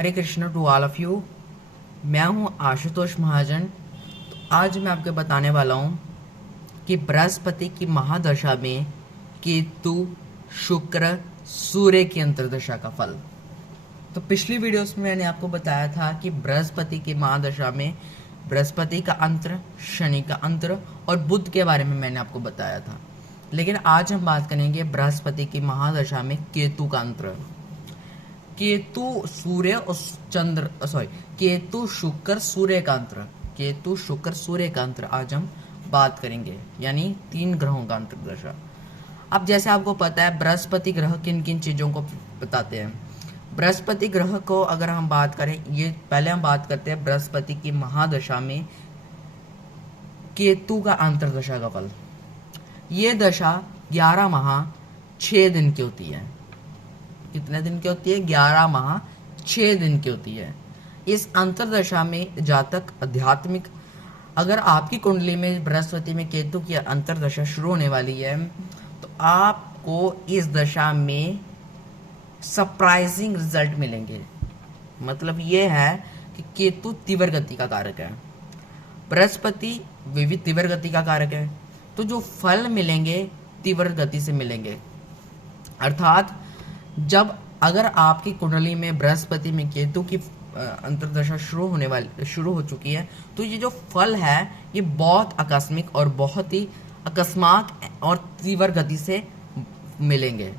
Hare Krishna to all of you. मैं हूं आशुतोष महाजन। तो आज मैं आपको बताने वाला हूं कि बृहस्पति की महादशा में केतु, शुक्र, सूर्य की अंतर्दशा का फल। तो पिछली वीडियोस में मैंने आपको बताया था कि बृहस्पति की महादशा में बृहस्पति का अंतर, शनि का अंतर और बुध के बारे में मैंने आपको बताया था। लेकिन आज हम बात करेंगे बृहस्पति की महादशा में केतु का अंतर। केतु सूर्य और चंद्र केतु शुक्र सूर्य का अंतर, केतु शुक्र सूर्य का अंतर आज हम बात करेंगे, यानी 3 ग्रहों का अंतर्दशा। अब जैसे आपको पता है बृहस्पति ग्रह किन किन चीजों को बताते हैं। बृहस्पति ग्रह को अगर हम बात करें, ये पहले हम बात करते हैं बृहस्पति की महादशा में केतु का अंतर्दशा का फल। ये दशा 11 माह 6 दिन की होती है। कितने दिन की होती है? 11 माह 6 दिन की होती है। इस अंतर्दशा में जातक आध्यात्मिक, अगर आपकी कुंडली में बृहस्पति में केतु की अंतर्दशा शुरू होने वाली है तो आपको इस दशा में सरप्राइजिंग रिजल्ट मिलेंगे। मतलब ये है कि केतु तीव्र गति का कारक है, बृहस्पति विविध तीव्र गति का कारक है, तो जो फल मिलेंगे तीव्र गति से मिलेंगे। अर्थात जब अगर आपकी कुंडली में बृहस्पति में केतु की अंतर्दशा शुरू हो चुकी है तो ये जो फल है ये बहुत आकस्मिक और बहुत ही अकस्मात और तीव्र गति से मिलेंगे।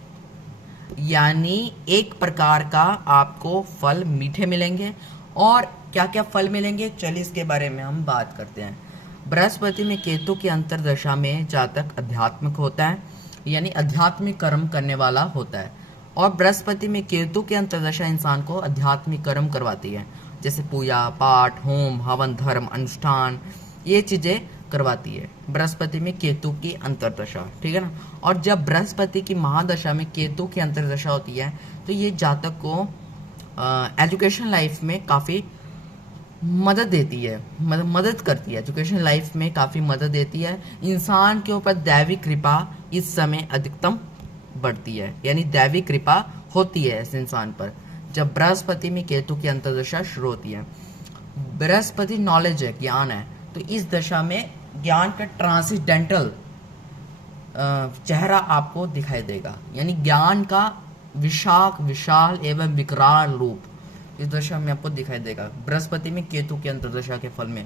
यानी एक प्रकार का आपको फल मीठे मिलेंगे। और क्या क्या फल मिलेंगे, चलिए इसके बारे में हम बात करते हैं। बृहस्पति में केतु की अंतर्दशा में जातक आध्यात्मिक होता है, यानी आध्यात्मिक कर्म करने वाला होता है। और बृहस्पति में केतु की अंतर्दशा इंसान को आध्यात्मिक कर्म करवाती है, जैसे पूजा पाठ, होम हवन, धर्म अनुष्ठान, ये चीजें करवाती है बृहस्पति में केतु की अंतर्दशा, ठीक है ना। और जब बृहस्पति की महादशा में केतु की अंतर्दशा होती है तो ये जातक को एजुकेशन लाइफ में काफी मदद देती है, मदद करती है, एजुकेशन लाइफ में काफी मदद देती है। इंसान के ऊपर दैवी कृपा इस समय अधिकतम बढ़ती है, यानी दैवी कृपा होती है इस इंसान पर जब बृहस्पति में केतु की अंतर्दशा शुरू होती है। बृहस्पति नॉलेज है, ज्ञान है, तो इस दशा में ज्ञान का ट्रांसेंडेंटल चेहरा आपको दिखाई देगा, यानी ज्ञान का विशाल एवं विकराल रूप इस दशा में आपको दिखाई देगा बृहस्पति में केतु की अंतर्दशा के फल में।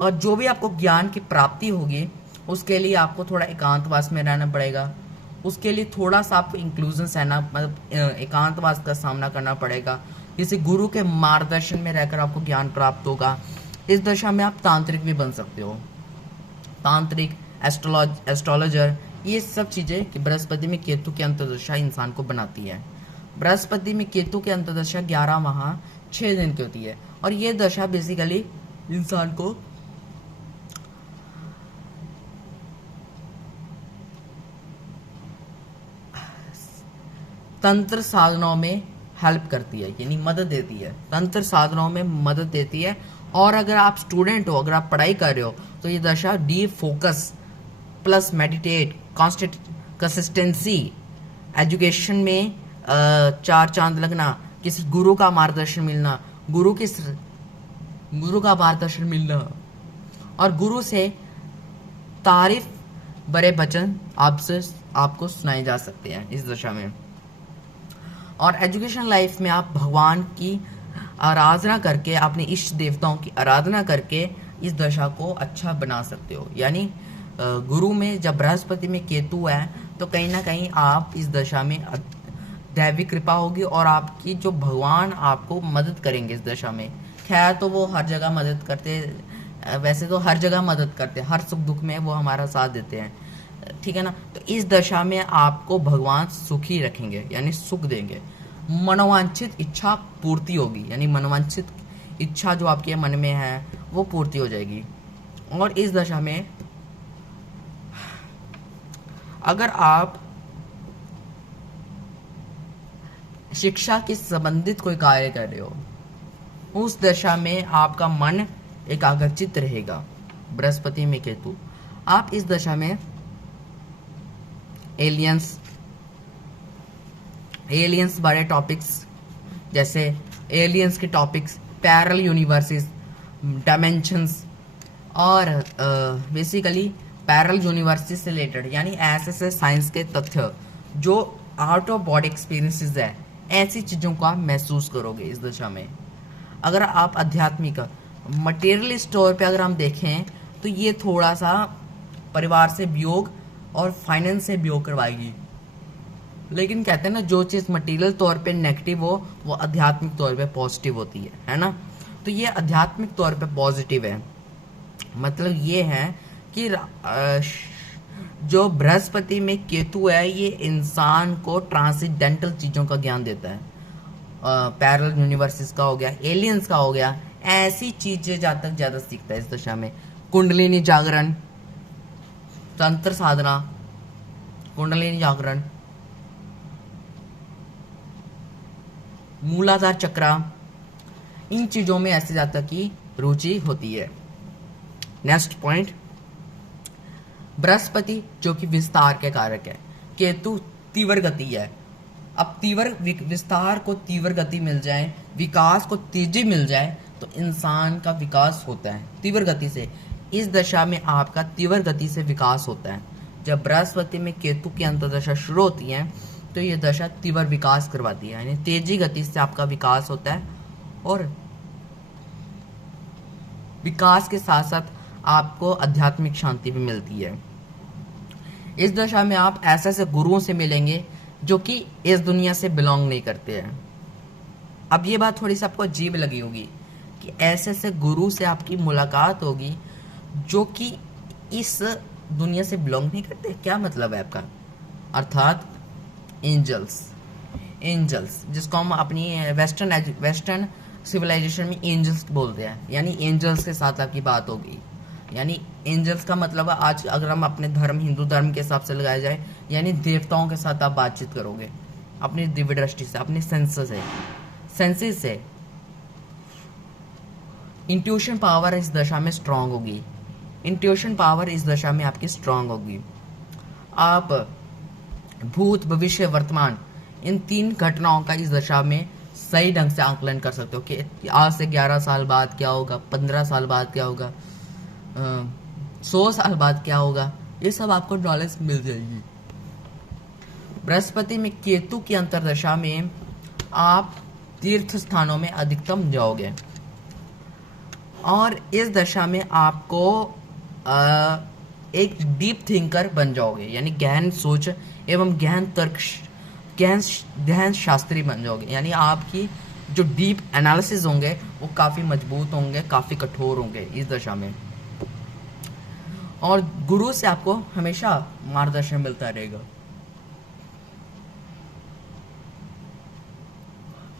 और जो भी आपको ज्ञान की प्राप्ति होगी उसके लिए आपको थोड़ा एकांतवास में रहना पड़ेगा, उसके लिए थोड़ा सा आपको इंक्लूजन सहना, मतलब एकांतवास का सामना करना पड़ेगा। जैसे गुरु के मार्गदर्शन में रहकर आपको ज्ञान प्राप्त होगा। इस दशा में आप तांत्रिक भी बन सकते हो, तांत्रिक, एस्ट्रोलॉजर, ये सब चीजें कि बृहस्पति में केतु की अंतर्दशा इंसान को बनाती है। बृहस्पति में केतु की अंतर्दशा 11 माह 6 दिन की होती है। और ये दशा बेसिकली इंसान को तंत्र साधनों में हेल्प करती है, यानी मदद देती है, तंत्र साधनों में मदद देती है। और अगर आप स्टूडेंट हो, अगर आप पढ़ाई कर रहे हो तो ये दशा deep focus plus meditate, consistency, education में 4 चांद लगना, किसी गुरु का मार्गदर्शन मिलना, गुरु का मार्गदर्शन मिलना और गुरु से तारीफ भरे वचन आपको सुनाए जा सकते हैं इस दशा में। और एजुकेशन लाइफ में आप भगवान की आराधना करके, अपने इष्ट देवताओं की आराधना करके इस दशा को अच्छा बना सकते हो। यानी गुरु में जब बृहस्पति में केतु है तो कहीं ना कहीं आप इस दशा में दैवी कृपा होगी और आपकी जो भगवान आपको मदद करेंगे इस दशा में। खैर तो वो हर जगह मदद करते, वैसे तो हर जगह मदद करते, हर सुख दुख में वो हमारा साथ देते हैं, ठीक है ना। तो इस दशा में आपको भगवान सुखी रखेंगे, यानी सुख देंगे। मनोवांछित इच्छा पूर्ति होगी, यानी मनोवांछित इच्छा जो आपके मन में है वो पूर्ति हो जाएगी। और इस दशा में अगर आप शिक्षा के संबंधित कोई कार्य कर रहे हो उस दशा में आपका मन एकाग्रचित रहेगा। बृहस्पति में केतु, आप इस दशा में एलियंस बड़े टॉपिक्स जैसे एलियंस के टॉपिक्स, पैरेलल यूनिवर्सेस, डायमेंशंस और बेसिकली पैरेलल यूनिवर्सेस से रिलेटेड यानी ऐसे साइंस के तथ्य जो आउट ऑफ बॉडी एक्सपीरियंसेस है, ऐसी चीज़ों को आप महसूस करोगे इस दशा में। अगर आप आध्यात्मिक मटेरियलिस्ट तौर पे अगर हम देखें तो ये थोड़ा सा परिवार से वियोग और फाइनेंस से वियोग करवाएगी, लेकिन कहते हैं ना जो चीज़ मटेरियल तौर पे नेगेटिव हो वो आध्यात्मिक तौर पे पॉजिटिव होती है ना। तो ये आध्यात्मिक तौर पे पॉजिटिव है, मतलब ये है कि जो बृहस्पति में केतु है ये इंसान को ट्रांसेंडेंटल चीज़ों का ज्ञान देता है, पैरेलल यूनिवर्सेस का हो गया, एलियंस का हो गया, ऐसी चीजें जातक ज्यादा सीखता है इस दशा में। कुंडलिनी जागरण, तंत्र साधना, कुंडलिनी जागरण, मूलाधार चक्र, इन चीजों में ऐसे जातक की रुचि होती है। नेक्स्ट पॉइंट, बृहस्पति जो कि विस्तार के कारक है, केतु तीव्र गति है। अब तीव्र विस्तार को तीव्र गति मिल जाए, विकास को तेजी मिल जाए तो इंसान का विकास होता है तीव्र गति से। इस दशा में आपका तीव्र गति से विकास होता है। जब बृहस्पति में केतु की अंतर्दशा शुरू होती है तो ये दशा तीव्र विकास करवाती है, यानी तेजी गति से आपका विकास होता है और विकास के साथ साथ आपको आध्यात्मिक शांति भी मिलती है। इस दशा में आप ऐसे ऐसे गुरुओं से मिलेंगे जो कि इस दुनिया से बिलोंग नहीं करते हैं। अब ये बात थोड़ी सी आपको अजीब लगी होगी कि ऐसे ऐसे गुरु से आपकी मुलाकात होगी जो कि इस दुनिया से बिलोंग नहीं करते। क्या मतलब है आपका? अर्थात एंजल्स जिसको हम अपनी वेस्टर्न सिविलाइजेशन में एंजल्स बोलते हैं, यानी एंजल्स के साथ आपकी बात होगी। यानी एंजल्स का मतलब है, आज अगर हम अपने धर्म हिंदू धर्म के हिसाब से लगाया जाए, यानी देवताओं के साथ आप बातचीत करोगे अपनी दिव्य दृष्टि से, अपने सेंसेस से। इंट्यूशन पावर इस दशा में स्ट्रांग होगी, इंट्यूशन पावर इस दशा में आपकी स्ट्रांग होगी। आप भूत भविष्य वर्तमान इन तीन घटनाओं का इस दशा में सही ढंग से आकलन कर सकते हो कि आज से 11 साल बाद क्या होगा, 15 साल बाद क्या होगा, 100 साल बाद क्या होगा, ये सब आपको नॉलेज मिल जाएगी। बृहस्पति में केतु की अंतर्दशा में आप तीर्थ स्थानों में अधिकतम जाओगे और इस दशा में आपको एक डीप थिंकर बन जाओगे, यानी गहन सोच एवं गहन शास्त्री बन जाओगे। यानी आपकी जो डीप एनालिसिस होंगे वो काफ़ी मजबूत होंगे, काफ़ी कठोर होंगे इस दशा में। और गुरु से आपको हमेशा मार्गदर्शन मिलता रहेगा।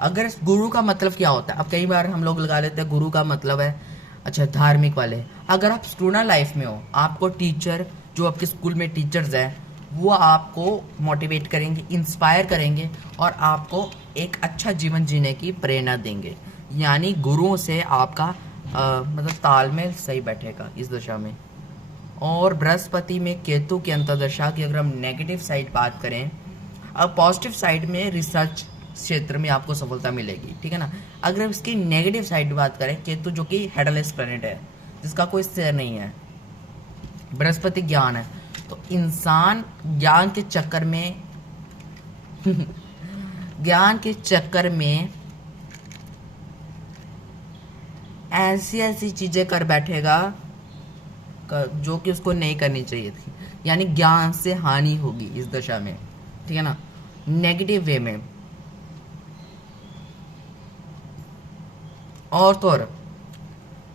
अगर गुरु का मतलब क्या होता है, अब कई बार हम लोग लगा लेते हैं गुरु का मतलब है अच्छा धार्मिक वाले। अगर आप स्टूडेंट लाइफ में हो, आपको टीचर जो आपके स्कूल में टीचर्स हैं वो आपको मोटिवेट करेंगे, इंस्पायर करेंगे और आपको एक अच्छा जीवन जीने की प्रेरणा देंगे। यानी गुरुओं से आपका मतलब तालमेल सही बैठेगा इस दशा में। और बृहस्पति में केतु की अंतर्दशा की अगर हम नेगेटिव साइड बात करें, अब पॉजिटिव साइड में रिसर्च क्षेत्र में आपको सफलता मिलेगी, ठीक है ना। अगर इसकी नेगेटिव साइड बात करें, केतु जो कि हेडलेस प्लैनेट है जिसका कोई सिर नहीं है, बृहस्पति ज्ञान है, तो इंसान ज्ञान के चक्कर में ऐसी चीजें कर बैठेगा जो कि उसको नहीं करनी चाहिए थी। यानी ज्ञान से हानि होगी इस दशा में, ठीक है ना, नेगेटिव वे में। और तो और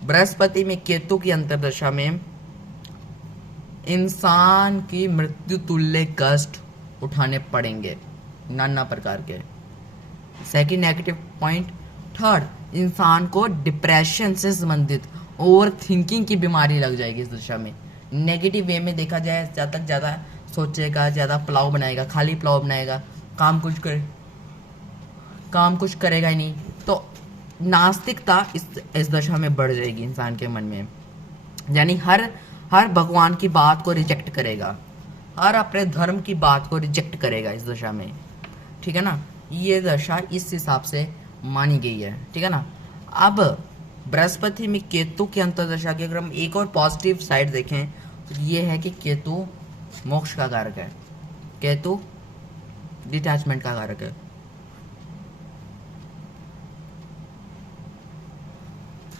बृहस्पति में केतु की अंतर्दशा में इंसान की मृत्यु तुल्य कष्ट उठाने पड़ेंगे नाना प्रकार के। Second negative point. थर्ड, इंसान को डिप्रेशन से संबंधित ओवर थिंकिंग की बीमारी लग जाएगी इस दशा में। नेगेटिव वे में देखा जाए, ज़्यादा ज़्यादा सोचेगा, ज़्यादा प्लाव बनाएगा, खाली प्लाव बनाएगा, काम कुछ करेगा ही नहीं, तो नास्तिकता इस दशा में बढ़ जाएगी इंसान के मन में। यानी हर भगवान की बात को रिजेक्ट करेगा, हर अपने धर्म की बात को रिजेक्ट करेगा इस दशा में, ठीक है ना। ये दशा इस हिसाब से मानी गई है, ठीक है ना। अब बृहस्पति में केतु की अंतर्दशा की अगर हम एक और पॉजिटिव साइड देखें तो ये है कि केतु मोक्ष का कारक है, केतु डिटैचमेंट का कारक है।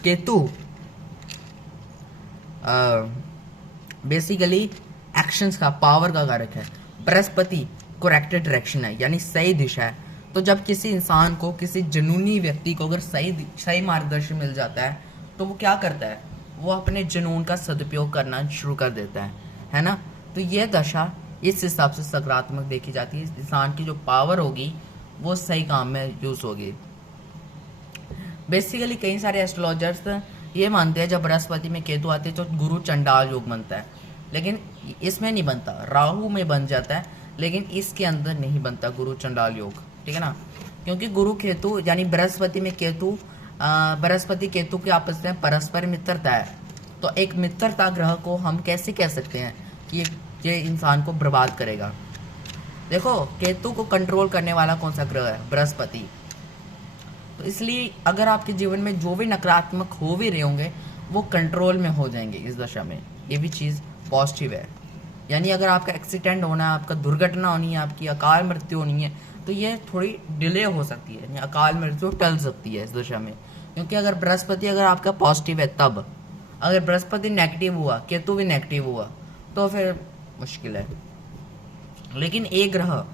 केतु बेसिकली एक्शंस का, पावर का कारक है। बृहस्पति करेक्टेड डायरेक्शन है, यानी सही दिशा है। तो जब किसी इंसान को, किसी जुनूनी व्यक्ति को अगर सही मार्गदर्शन मिल जाता है तो वो क्या करता है, वो अपने जुनून का सदुपयोग करना शुरू कर देता है ना। तो यह दशा इस हिसाब से सकारात्मक देखी जाती है। इंसान की जो पावर होगी वो सही काम में यूज होगी। बेसिकली कई सारे एस्ट्रोलॉजर्स ये मानते हैं जब बृहस्पति में केतु आते हैं तो गुरु चंडाल योग बनता है, लेकिन इसमें नहीं बनता, राहु में बन जाता है, लेकिन इसके अंदर नहीं बनता गुरु चंडाल योग, ठीक है ना। क्योंकि गुरु केतु यानी बृहस्पति में केतु, बृहस्पति केतु के आपस में परस्पर मित्रता है। तो एक मित्रता ग्रह को हम कैसे कह सकते हैं कि ये इंसान को बर्बाद करेगा। देखो केतु को कंट्रोल करने वाला कौन सा ग्रह है, बृहस्पति। तो इसलिए अगर आपके जीवन में जो भी नकारात्मक हो भी रहे होंगे वो कंट्रोल में हो जाएंगे इस दशा में, ये भी चीज़ पॉजिटिव है। यानी अगर आपका एक्सीडेंट होना है, आपका दुर्घटना होनी है, आपकी अकाल मृत्यु होनी है, तो ये थोड़ी डिले हो सकती है, यानी अकाल मृत्यु टल सकती है इस दशा में। क्योंकि अगर बृहस्पति अगर आपका पॉजिटिव है तब, अगर बृहस्पति नेगेटिव हुआ, केतु भी नेगेटिव हुआ, तो फिर मुश्किल है। लेकिन एक ग्रह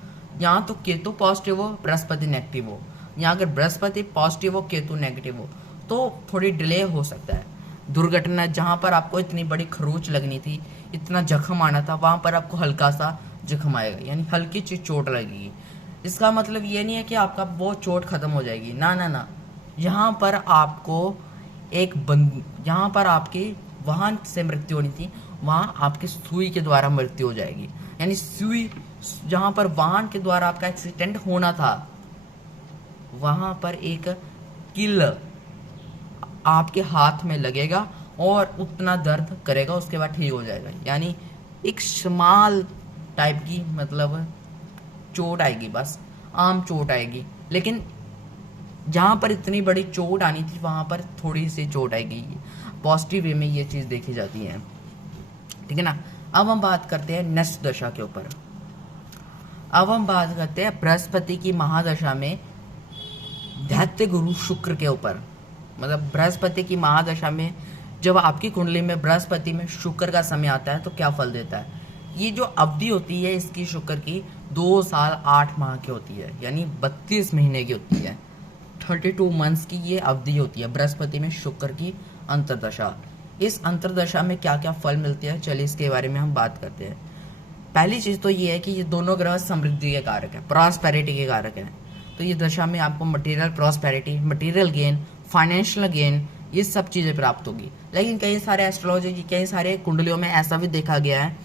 यहाँ तो केतु पॉजिटिव हो, बृहस्पति नेगेटिव हो, यहाँ अगर बृहस्पति पॉजिटिव हो, केतु नेगेटिव हो, तो थोड़ी डिले हो सकता है। दुर्घटना जहाँ पर आपको इतनी बड़ी खरोच लगनी थी, इतना जख्म आना था, वहाँ पर आपको हल्का सा जख्म आएगा, यानी हल्की चीज चोट लगेगी। इसका मतलब ये नहीं है कि आपका वो चोट खत्म हो जाएगी, ना ना ना। यहाँ पर आपको यहाँ पर आपकी वाहन से मृत्यु होनी थी, वहाँ आपकी सुई के द्वारा मृत्यु हो जाएगी। यानी सुई, जहाँ पर वाहन के द्वारा आपका एक्सीडेंट होना था, वहां पर एक किल आपके हाथ में लगेगा और उतना दर्द करेगा, उसके बाद ठीक हो जाएगा। यानी एक स्मॉल टाइप की मतलब चोट आएगी, बस आम चोट आएगी। लेकिन जहां पर इतनी बड़ी चोट आनी थी वहां पर थोड़ी सी चोट आएगी। पॉजिटिव वे में ये चीज देखी जाती है, ठीक है ना। अब हम बात करते हैं नेक्स्ट दशा के ऊपर। अब हम बात करते हैं बृहस्पति की महादशा में दैत्य गुरु शुक्र के ऊपर। मतलब बृहस्पति की महादशा में जब आपकी कुंडली में बृहस्पति में शुक्र का समय आता है तो क्या फल देता है। ये जो अवधि होती है इसकी शुक्र की 2 साल 8 माह की होती है, यानी 32 महीने की होती है। 32 मंथ्स की ये अवधि होती है बृहस्पति में शुक्र की अंतर्दशा। इस अंतर्दशा में क्या क्या फल मिलते हैं, चलिए इसके बारे में हम बात करते हैं। पहली चीज तो ये है कि ये दोनों ग्रह समृद्धि के कारक है, प्रॉस्पेरिटी के कारक है। तो ये दशा में आपको material prosperity, material gain, financial gain, ये सब चीजें प्राप्त होगी। लेकिन कई सारे एस्ट्रोलॉजी की कई सारे कुंडलियों में ऐसा भी देखा गया है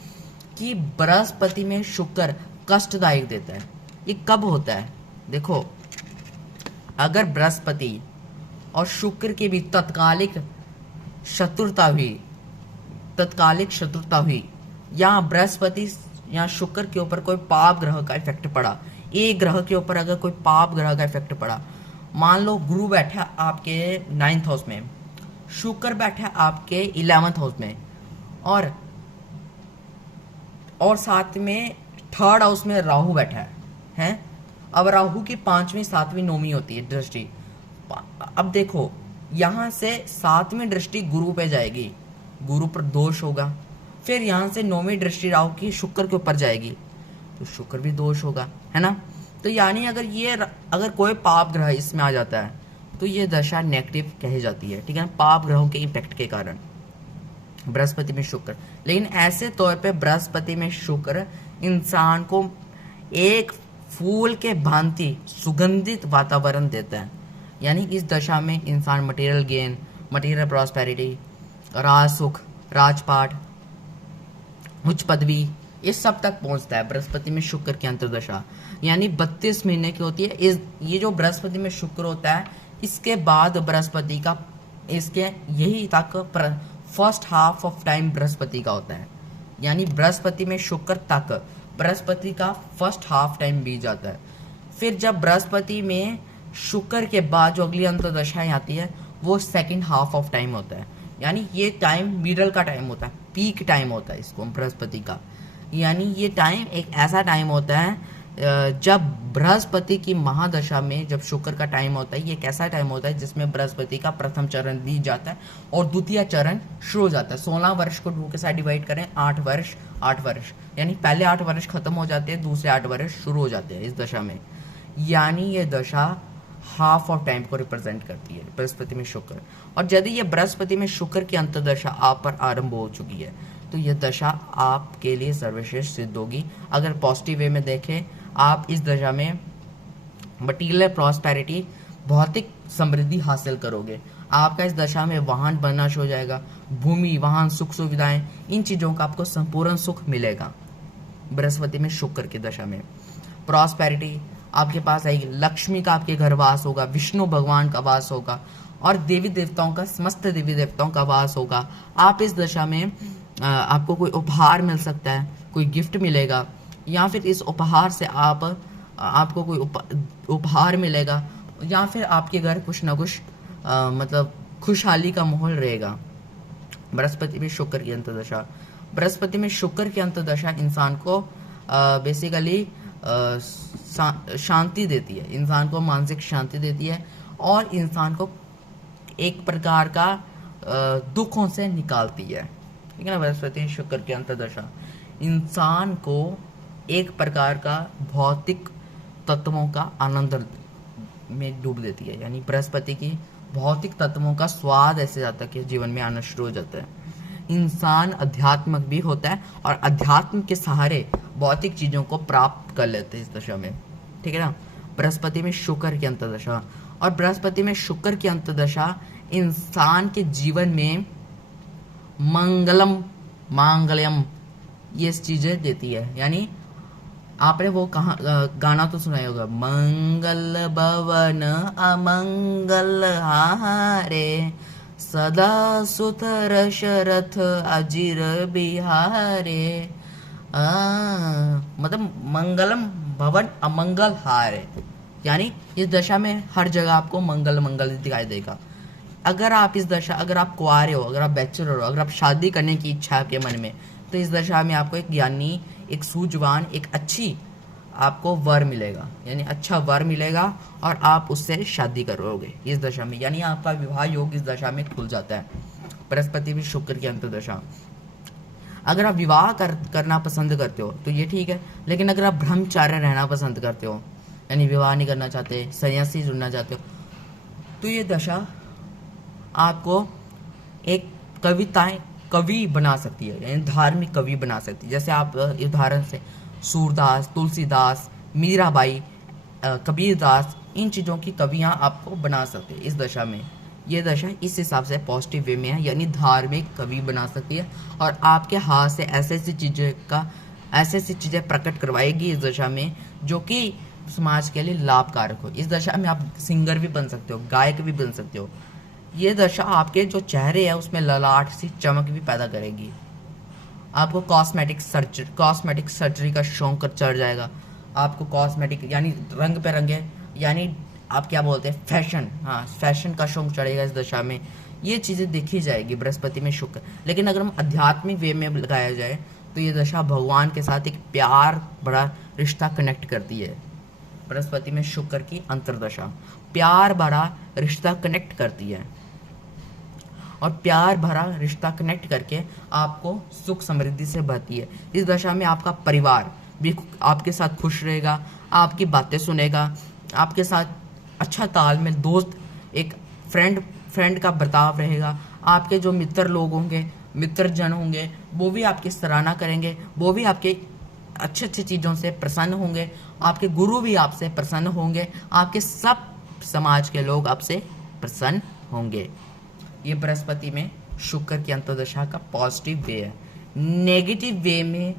कि बृहस्पति में शुक्र कष्टदायक देता है। ये कब होता है, देखो अगर बृहस्पति और शुक्र के बीच तत्कालिक शत्रुता हुई, या बृहस्पति या शुक्र के ऊपर कोई पाप ग्रह का इफेक्ट पड़ा, एक ग्रह के ऊपर अगर कोई पाप ग्रह का इफेक्ट पड़ा, मान लो गुरु बैठा आपके 9th हाउस में, शुक्र बैठा आपके 11th हाउस में, और साथ में 3rd हाउस में राहु बैठा है। अब राहु की 5वीं 7वीं 9वीं होती है दृष्टि। अब देखो यहां से 7वीं दृष्टि गुरु पे जाएगी, गुरु पर दोष होगा। फिर यहां से 9वीं दृष्टि राहु की शुक्र के ऊपर जाएगी, तो शुक्र भी दोष होगा, है ना। तो यानी अगर कोई पाप ग्रह इसमें आ जाता है तो ये दशा नेगेटिव कही जाती है, ठीक है ना, पाप ग्रहों के इम्पैक्ट के कारण बृहस्पति में शुक्र। लेकिन ऐसे तौर पे बृहस्पति में शुक्र इंसान को एक फूल के भांति सुगंधित वातावरण देता है। यानी इस दशा में इंसान मटेरियल गेन, मटेरियल प्रॉस्पेरिटी, राज सुख, राजपाट, उच्च पदवी, इस सब तक पहुंचता है बृहस्पति में शुक्र की अंतर्दशा। यानी 32 महीने की होती है। ये जो बृहस्पति में शुक्र होता है, इसके बाद बृहस्पति का इसके यही तक first half of time Brihaspati का होता है। यानी बृहस्पति में शुक्र तक बृहस्पति का फर्स्ट हाफ टाइम बीत जाता है। फिर जब बृहस्पति में शुक्र के बाद जो अगली अंतर्दशाएं आती है वो सेकंड हाफ ऑफ टाइम होता है, यानी ये टाइम मिडल का टाइम होता है, पीक टाइम होता है इसको बृहस्पति का। यानी ये टाइम एक ऐसा टाइम होता है जब बृहस्पति की महादशा में जब शुक्र का टाइम होता है, ये एक ऐसा टाइम होता है जिसमें बृहस्पति का प्रथम चरण बीत जाता है और द्वितीय चरण शुरू हो जाता है। 16 वर्ष को 2 के साथ डिवाइड करें, 8 वर्ष 8 वर्ष, यानी पहले 8 वर्ष खत्म हो जाते हैं, दूसरे 8 वर्ष शुरू हो जाते हैं इस दशा में। यानी ये दशा हाफ ऑफ टाइम को रिप्रेजेंट करती है बृहस्पति में शुक्र। और यदि ये बृहस्पति में शुक्र की अंतर्दशा आप पर आरंभ हो चुकी है तो यह दशा आपके लिए सर्वश्रेष्ठ सिद्ध होगी। अगर पॉजिटिव वे में देखें, आप इस दशा में मटीरियल प्रॉस्पेरिटी, भौतिक समृद्धि हासिल करोगे। आपका इस दशा में वाहन बनना शुरू हो जाएगा, भूमि, वाहन, सुख सुविधाएं, इन चीजों का आपको संपूर्ण सुख मिलेगा बृहस्पति में शुक्र की दशा में। प्रॉस्पेरिटी आपके पास आएगी, लक्ष्मी का आपके घर वास होगा, विष्णु भगवान का वास होगा और देवी देवताओं का, समस्त देवी देवताओं का वास होगा। आप इस दशा में आपको कोई उपहार मिल सकता है, कोई गिफ्ट मिलेगा, या फिर इस उपहार से आपको कोई उपहार मिलेगा, या फिर आपके घर कुछ ना कुछ मतलब खुशहाली का माहौल रहेगा। बृहस्पति में शुक्र की अंतर्दशा, बृहस्पति में शुक्र की अंतर्दशा इंसान को बेसिकली शांति देती है, इंसान को मानसिक शांति देती है और इंसान को एक प्रकार का दुखों से निकालती है, ठीक है ना। बृहस्पति शुक्र की अंतर्दशा इंसान को एक प्रकार का भौतिक तत्वों का आनंद में डूब देती है, यानी बृहस्पति की भौतिक तत्वों का स्वाद ऐसे जाता है कि जीवन में आना शुरू हो जाता है। इंसान अध्यात्मक भी होता है और अध्यात्म के सहारे भौतिक चीजों को प्राप्त कर लेते हैं इस दशा में, ठीक है ना। बृहस्पति में शुक्र की अंतर्दशा, और बृहस्पति में शुक्र की अंतर्दशा इंसान के जीवन में मांगल्यम ये चीजें देती है। यानी आपने वो गाना तो सुना होगा, मंगल भवन अमंगल हारे, सदा सुतर शरथ अजिर बिहारे। मतलब मंगलम भवन अमंगल हारे, यानी इस दशा में हर जगह आपको मंगल मंगल दिखाई देगा। अगर आप इस दशा, अगर आप कुंवारे हो, अगर आप बैचलर हो, अगर आप शादी करने की इच्छा है आपके मन में, तो इस दशा में आपको एक ज्ञानी, एक सूझवान, एक अच्छी आपको वर मिलेगा, यानी अच्छा वर मिलेगा और आप उससे शादी करोगे इस दशा में, यानी आपका विवाह योग इस दशा में खुल जाता है। बृहस्पति भी शुक्र की अंतर्दशा। अगर आप विवाह करना पसंद करते हो तो ये ठीक है, लेकिन अगर आप ब्रह्मचार्य रहना पसंद करते हो, यानी विवाह नहीं करना चाहते, सन्यासी जुड़ना चाहते हो, तो ये दशा आपको एक कवि बना सकती है, यानी धार्मिक कवि बना सकती है। जैसे आप उदाहरण से सूरदास, तुलसीदास, मीराबाई, कबीरदास, इन चीज़ों की कवियाँ आपको बना सकते हैं इस दशा में। ये दशा इस हिसाब से पॉजिटिव वे में है, यानी धार्मिक कवि बना सकती है और आपके हाथ से ऐसे ऐसी चीज़ें प्रकट करवाएगी इस दशा में जो कि समाज के लिए लाभकारक हो। इस दशा में आप सिंगर भी बन सकते हो, गायक भी बन सकते हो। ये दशा आपके जो चेहरे है उसमें ललाट सी चमक भी पैदा करेगी। आपको कॉस्मेटिक सर्जरी का शौक चढ़ जाएगा। आपको कॉस्मेटिक यानी रंग पे रंगे, यानी आप क्या बोलते हैं फैशन, हाँ फैशन का शौक चढ़ेगा इस दशा में। ये चीज़ें देखी जाएगी बृहस्पति में शुक्र। लेकिन अगर हम आध्यात्मिक वे में लगाया जाए तो ये दशा भगवान के साथ एक प्यार बड़ा रिश्ता कनेक्ट करती है। बृहस्पति में शुक्र की अंतर्दशा प्यार भरा रिश्ता कनेक्ट करती है और प्यार भरा रिश्ता कनेक्ट करके आपको सुख समृद्धि से भरती है। इस दशा में आपका परिवार भी आपके साथ खुश रहेगा, आपकी बातें सुनेगा, आपके साथ अच्छा तालमेल, दोस्त, एक फ्रेंड का बर्ताव रहेगा। आपके जो मित्र लोग होंगे, मित्रजन होंगे, वो भी आपकी सराहना करेंगे, वो भी आपके अच्छी अच्छी चीज़ों से प्रसन्न होंगे। आपके गुरु भी आपसे प्रसन्न होंगे, आपके सब समाज के लोग आपसे प्रसन्न होंगे। ये बृहस्पति में शुक्र की अंतर्दशा का पॉजिटिव वे है। नेगेटिव वे में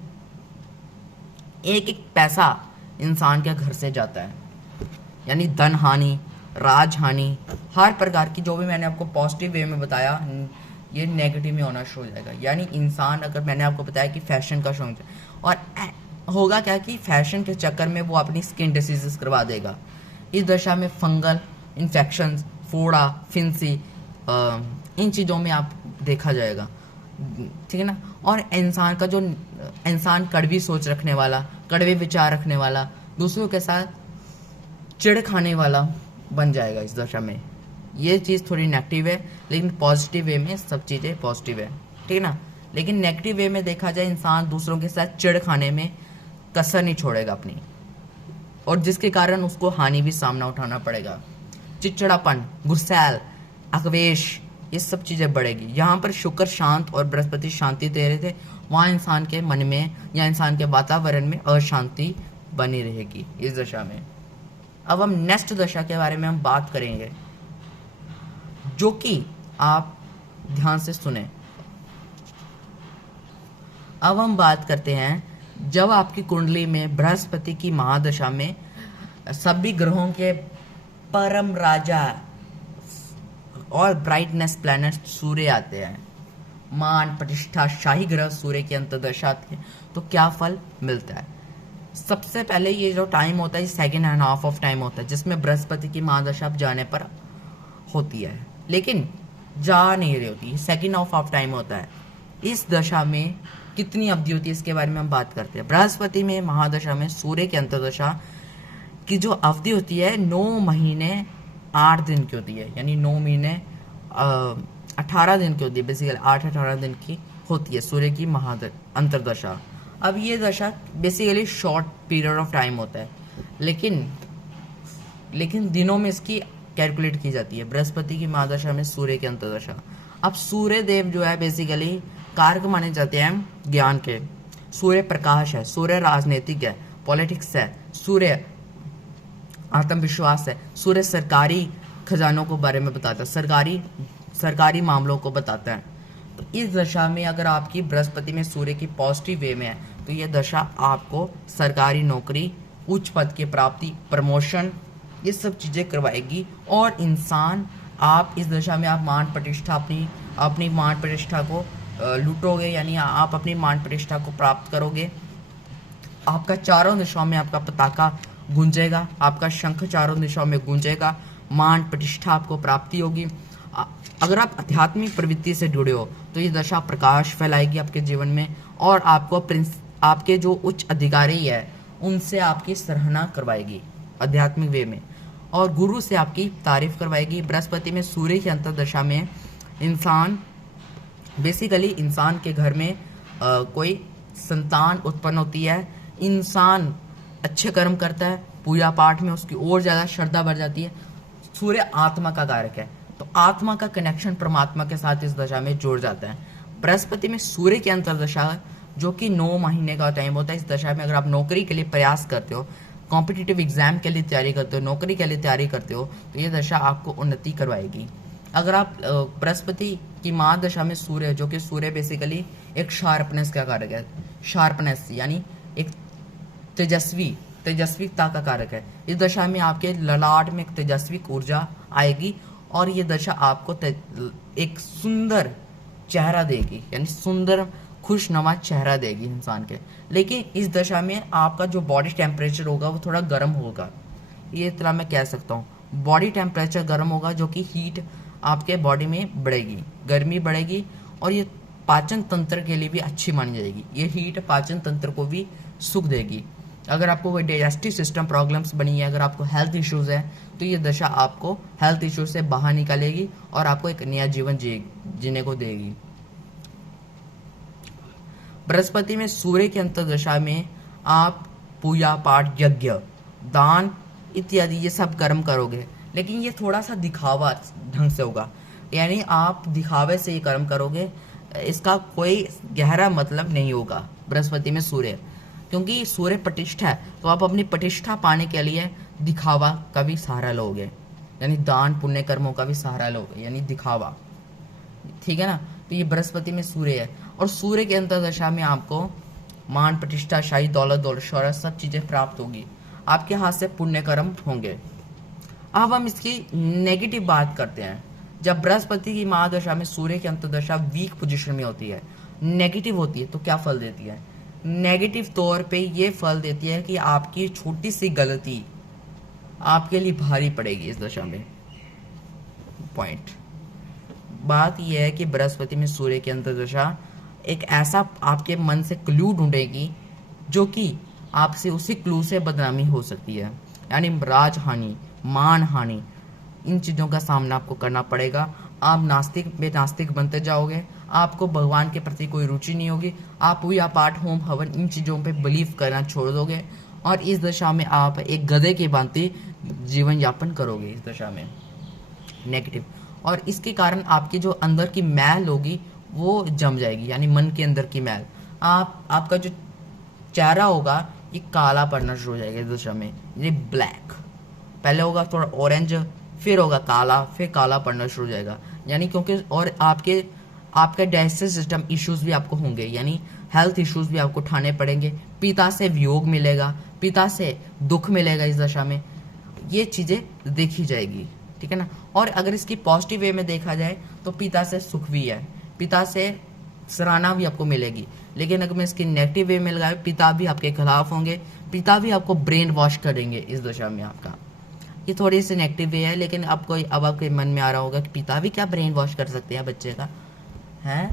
एक पैसा इंसान के घर से जाता है, यानी धन हानि, राज हानि, हर प्रकार की जो भी मैंने आपको पॉजिटिव वे में बताया ये नेगेटिव में होना शुरू हो जाएगा। यानी इंसान, अगर मैंने आपको बताया कि फैशन का शौक है और होगा क्या कि फैशन के चक्कर में वो अपनी स्किन डिसीजेस करवा देगा, इस दशा में फंगल इन्फेक्शन, फोड़ा, फिंसी, इन चीज़ों में आप देखा जाएगा, ठीक है ना। और इंसान का जो इंसान कड़वी सोच रखने वाला, कड़वे विचार रखने वाला, दूसरों के साथ चिढ़ खाने वाला बन जाएगा इस दशा में। ये चीज़ थोड़ी नेगेटिव है, लेकिन पॉजिटिव वे में सब चीज़ें पॉजिटिव है, ठीक है ना। लेकिन नेगेटिव वे में देखा जाए, इंसान दूसरों के साथ चिढ़ खाने में कसर नहीं छोड़ेगा अपनी, और जिसके कारण उसको हानि भी सामना उठाना पड़ेगा। चिड़चिड़ापन, गुस्सैल, आक्रोश, ये सब चीज़ें बढ़ेगी। यहाँ पर शुक्र शांत और बृहस्पति शांति दे रहे थे, वहाँ इंसान के मन में या इंसान के वातावरण में अशांति बनी रहेगी इस दशा में। अब हम नेक्स्ट दशा के बारे में हम बात करेंगे, जो कि आप ध्यान से सुने। अब हम बात करते हैं, जब आपकी कुंडली में बृहस्पति की महादशा में सभी ग्रहों के परम राजा और ब्राइटनेस प्लैनेट सूर्य आते हैं, मान प्रतिष्ठा शाही ग्रह सूर्य की अंतर्दशा आती है, तो क्या फल मिलता है। सबसे पहले ये जो टाइम होता है, second and half of time होता है, जिसमें बृहस्पति की महादशा जाने पर होती है, लेकिन जा नहीं रही होती, सेकेंड हाफ ऑफ टाइम होता है। इस दशा में कितनी अवधि होती है, इसके बारे में हम बात करते हैं। बृहस्पति में महादशा में सूर्य की अंतर्दशा की जो अवधि होती है 9 महीने 8 दिन की होती है, यानी 9 महीने 18 दिन की होती है, बेसिकली 8-18 दिन की होती है सूर्य की अंतर्दशा। अब ये दशा basically short period of time होता है, लेकिन दिनों में इसकी कैलकुलेट की जाती है। बृहस्पति की महादशा में सूर्य की अंतर्दशा। अब सूर्य देव जो है बेसिकली कारक माने जाते हैं ज्ञान के। सूर्य प्रकाश है, सूर्य राजनीतिक है, पॉलिटिक्स है, सूर्य आत्मविश्वास है, सूर्य सरकारी खजानों को बारे में बताता है, सरकारी मामलों को बताता है। तो इस दशा में अगर आपकी बृहस्पति में सूर्य की पॉजिटिव वे में है, तो ये दशा आपको सरकारी नौकरी, उच्च पद की प्राप्ति, प्रमोशन, ये सब चीज़ें करवाएगी। और इंसान आप इस दशा में आप मान प्रतिष्ठा अपनी मान प्रतिष्ठा को लूटोगे, यानी आप अपनी मान प्रतिष्ठा को प्राप्त करोगे। आपका चारों दिशाओं में आपका पताका गूंजेगा, आपका शंख चारों दिशाओं में गूंजेगा, मान प्रतिष्ठा आपको प्राप्ति होगी। अगर आप आध्यात्मिक प्रवृत्ति से जुड़े हो तो ये दशा प्रकाश फैलाएगी आपके जीवन में, और आपके जो उच्च अधिकारी है उनसे आपकी सराहना करवाएगी आध्यात्मिक वे में, और गुरु से आपकी तारीफ करवाएगी। बृहस्पति में सूर्य की अंतर्दशा में इंसान के घर में कोई संतान उत्पन्न होती है, इंसान अच्छे कर्म करता है, पूजा पाठ में उसकी और ज़्यादा श्रद्धा बढ़ जाती है। सूर्य आत्मा का कारक है, तो आत्मा का कनेक्शन परमात्मा के साथ इस दशा में जुड़ जाता है। बृहस्पति में सूर्य की अंतर्दशा जो कि 9 महीने का टाइम होता है, इस दशा में अगर आप नौकरी के लिए प्रयास करते हो, कॉम्पिटिटिव एग्जाम के लिए तैयारी करते हो, नौकरी के लिए तैयारी करते हो, तो ये दशा आपको उन्नति करवाएगी। अगर आप बृहस्पति की महादशा में सूर्य, जो कि सूर्य बेसिकली एक शार्पनेस का कारक है, शार्पनेस यानी एक तेजस्विता का कारक है, इस दशा में आपके ललाट में एक तेजस्वी ऊर्जा आएगी, और ये दशा आपको एक सुंदर चेहरा देगी, यानी सुंदर खुशनुमा चेहरा देगी इंसान के। लेकिन इस दशा में आपका जो बॉडी टेम्परेचर होगा वो थोड़ा गर्म होगा, ये इतना मैं कह सकता हूँ। बॉडी टेम्परेचर गर्म होगा, जो कि हीट आपके बॉडी में बढ़ेगी, गर्मी बढ़ेगी, और ये पाचन तंत्र के लिए भी अच्छी मानी जाएगी। ये हीट पाचन तंत्र को भी सुख देगी। अगर आपको कोई डाइजेस्टिव सिस्टम प्रॉब्लम्स बनी है, अगर आपको हेल्थ इश्यूज है, तो ये दशा आपको हेल्थ इश्यूज से बाहर निकालेगी और आपको एक नया जीवन जीने को देगी। बृहस्पति में सूर्य की अंतर्दशा में आप पूजा पाठ, यज्ञ, दान इत्यादि ये सब कर्म करोगे, लेकिन ये थोड़ा सा दिखावा ढंग से होगा, यानी आप दिखावे से ये कर्म करोगे, इसका कोई गहरा मतलब नहीं होगा बृहस्पति में सूर्य, क्योंकि सूर्य प्रतिष्ठा है, तो आप अपनी प्रतिष्ठा पाने के लिए दिखावा का भी सहारा लोगे, यानी दान पुण्य कर्मों का भी सहारा लोगे, यानी दिखावा, ठीक है ना। तो ये बृहस्पति में सूर्य है, और सूर्य के अंतर्दशा में आपको मान प्रतिष्ठा, शाही, दौलत, शौहरत सब चीज़ें प्राप्त होगी, आपके हाथ से पुण्य कर्म होंगे। अब हम इसकी नेगेटिव बात करते हैं। जब बृहस्पति की महादशा में सूर्य की अंतर्दशा वीक पोजीशन में होती है, नेगेटिव होती है, तो क्या फल देती है? नेगेटिव तौर पे ये फल देती है कि आपकी छोटी सी गलती आपके लिए भारी पड़ेगी इस दशा में। पॉइंट बात यह है कि बृहस्पति में सूर्य की अंतर्दशा एक ऐसा आपके मन से क्लू ढूंढेगी जो कि आपसे उसी क्लू से बदनामी हो सकती है, यानी राज हानि, मान हानि, इन चीज़ों का सामना आपको करना पड़ेगा। आप नास्तिक नास्तिक बनते जाओगे, आपको भगवान के प्रति कोई रुचि नहीं होगी, आप पूजा पाठ होम हवन इन चीज़ों पे बिलीव करना छोड़ दोगे और इस दशा में आप एक गधे की भांति जीवन यापन करोगे इस दशा में, नेगेटिव। और इसके कारण आपकी जो अंदर की मैल होगी वो जम जाएगी, यानी मन के अंदर की मैल। आपका जो चेहरा होगा ये काला पड़ना शुरू हो जाएगा इस दशा में, ये ब्लैक, पहले होगा थोड़ा ऑरेंज, फिर होगा काला, फिर काला पड़ना शुरू हो जाएगा, यानी क्योंकि और आपके डाइजेस्टिव सिस्टम इश्यूज भी आपको होंगे, यानी हेल्थ इश्यूज भी आपको उठाने पड़ेंगे। पिता से वियोग मिलेगा, पिता से दुख मिलेगा इस दशा में, ये चीजें देखी जाएगी, ठीक है ना। और अगर इसकी पॉजिटिव वे में देखा जाए तो पिता से सुख भी है, पिता से सराहना भी आपको मिलेगी। लेकिन अगर मैं इसकी नेगेटिव वे में लगाए, पिता भी आपके खिलाफ होंगे, पिता भी आपको ब्रेन वॉश करेंगे इस दशा में आपका। ये थोड़ी सी नेगेटिव वे है, लेकिन अब आपके मन में आ रहा होगा कि पिता भी क्या ब्रेन वॉश कर सकते हैं बच्चे का, है।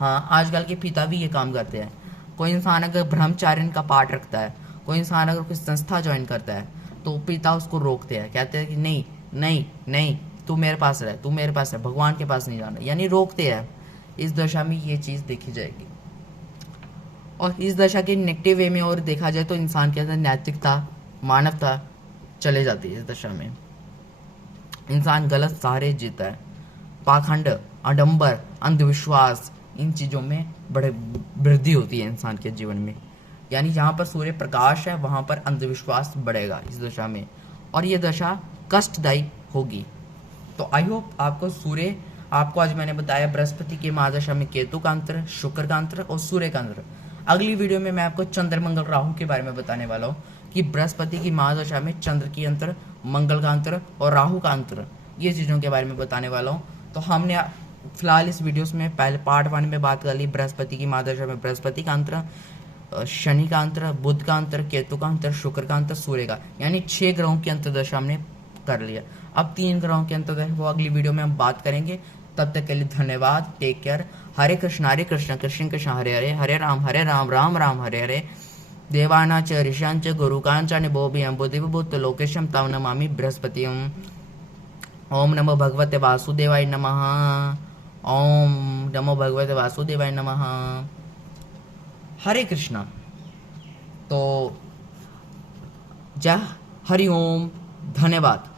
हाँ, आजकल के पिता भी ये काम करते हैं। कोई इंसान अगर ब्रह्मचार्य का पाठ रखता है, कोई इंसान अगर कोई संस्था ज्वाइन करता है तो पिता उसको रोकते हैं, कहते हैं कि नहीं नहीं नहीं, तू मेरे पास रह, तू मेरे पास है, भगवान के पास नहीं जाना, यानी रोकते हैं। इस दशा में ये चीज देखी जाएगी। और इस दशा के नेगेटिव वे में और देखा जाए तो इंसान के अंदर नैतिकता, मानवता चले जाती है इस दशा में। इंसान गलत सहारे जीता है, पाखंड, आडंबर, अंधविश्वास, इन चीजों में बड़े वृद्धि होती है इंसान के जीवन में, यानी जहां पर सूर्य प्रकाश है वहां पर अंधविश्वास बढ़ेगा इस दशा में, और ये दशा कष्टदायी होगी। तो आई होप आपको आज मैंने बताया बृहस्पति के महादशा में केतु का अंतर, शुक्र का अंतर और सूर्य का अंतर। अगली वीडियो में मैं आपको चंद्र मंगल राहु के बारे में बताने वाला हूँ कि बृहस्पति की महादशा में चंद्र की अंतर, मंगल का अंतर और राहु का अंतर, ये चीजों के बारे में बताने वाला हूँ। तो हमने फिलहाल इस वीडियोस में पहले पार्ट 1 में बात कर ली बृहस्पति की महादशा में बृहस्पति का अंतर, शनि का अंतर, बुध का अंतर, केतु का अंतर, शुक्र का अंतर, सूर्य का, यानी 6 ग्रहों की अंतर्दशा हमने कर लिया। अब 3 ग्रहों की अंतर्दशा वो अगली वीडियो में हम बात करेंगे। तब तक के लिए धन्यवाद, टेक केयर। हरे कृष्ण कृष्ण कृष्ण हरे हरे, हरे राम राम राम हरे हरे। देवाना च ऋषांच गुरुकांच निबोभियं बुद्धिविभूत लोकेशम तव नमामि बृहस्पतिम्। ओम नमो भगवते वासुदेवाय नमः। ओम नमो भगवते वासुदेवाय नमः। हरे कृष्णा। तो जय हरि ओम, धन्यवाद।